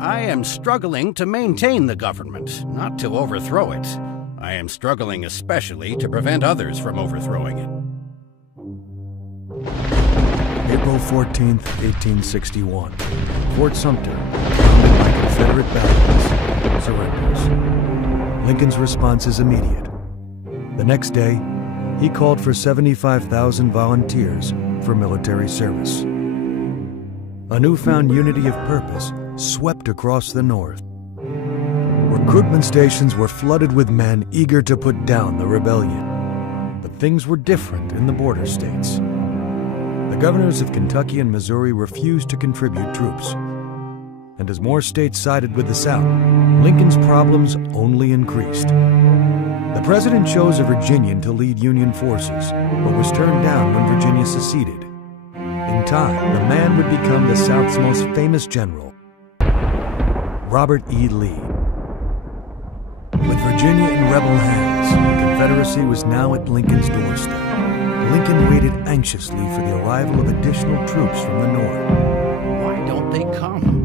I am struggling to maintain the government, not to overthrow it. I am struggling especially to prevent others from overthrowing it. April 14th, 1861. Fort Sumter, founded by Confederate batteries, surrenders. Lincoln's response is immediate. The next day, he called for 75,000 volunteers for military service. A newfound unity of purpose swept across the North. Recruitment stations were flooded with men eager to put down the rebellion. But things were different in the border states. The governors of Kentucky and Missouri refused to contribute troops. And as more states sided with the South, Lincoln's problems only increased. The president chose a Virginian to lead Union forces, but was turned down when Virginia seceded. In time, the man would become the South's most famous general, Robert E. Lee. With Virginia in rebel hands, the Confederacy was now at Lincoln's doorstep. Lincoln waited anxiously for the arrival of additional troops from the North. Why don't they come?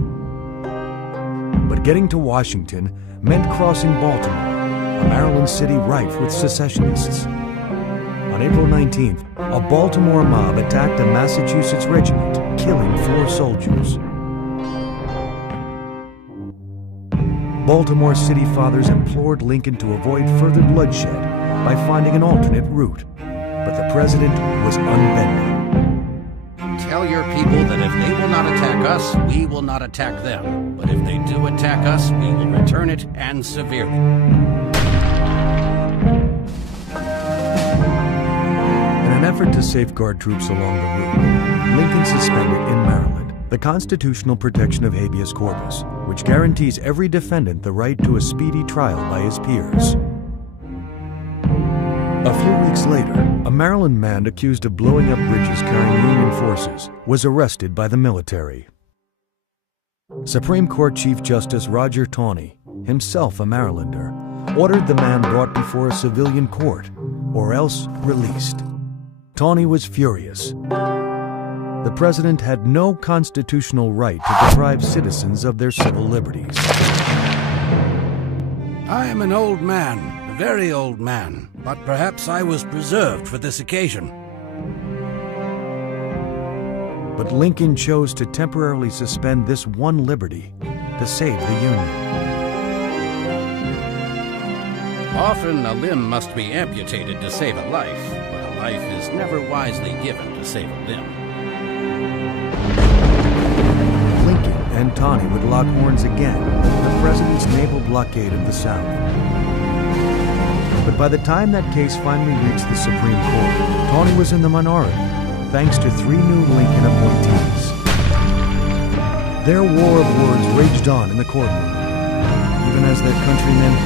But getting to Washington meant crossing Baltimore, a Maryland city rife with secessionists. On April 19th, a Baltimore mob attacked a Massachusetts regiment, killing 4 soldiers. Baltimore city fathers implored Lincoln to avoid further bloodshed by finding an alternate route, but the president was unbending. Tell your people that if they will not attack us, we will not attack them. But if they do attack us, we will return it, and severely. In an effort to safeguard troops along the route, Lincoln suspended in Maryland the constitutional protection of habeas corpus, which guarantees every defendant the right to a speedy trial by his peers. A few weeks later, a Maryland man accused of blowing up bridges carrying Union forces was arrested by the military. Supreme Court Chief Justice Roger Taney, himself a Marylander, ordered the man brought before a civilian court, or else released. Taney was furious. The president had no constitutional right to deprive citizens of their civil liberties. I am an old man, a very old man, but perhaps I was preserved for this occasion. But Lincoln chose to temporarily suspend this one liberty to save the Union. Often a limb must be amputated to save a life, but a life is never wisely given to save a limb. Lincoln and Taney would lock horns again in the president's naval blockade of the South. But by the time that case finally reached the Supreme Court, Taney was in the minority, thanks to 3 new Lincoln appointees. Their war of words raged on in the courtroom, even as their countrymen,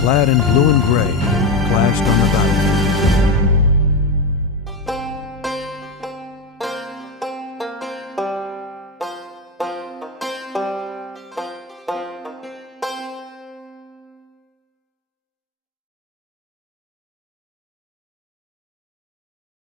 clad in blue and gray, clashed on the battlefield.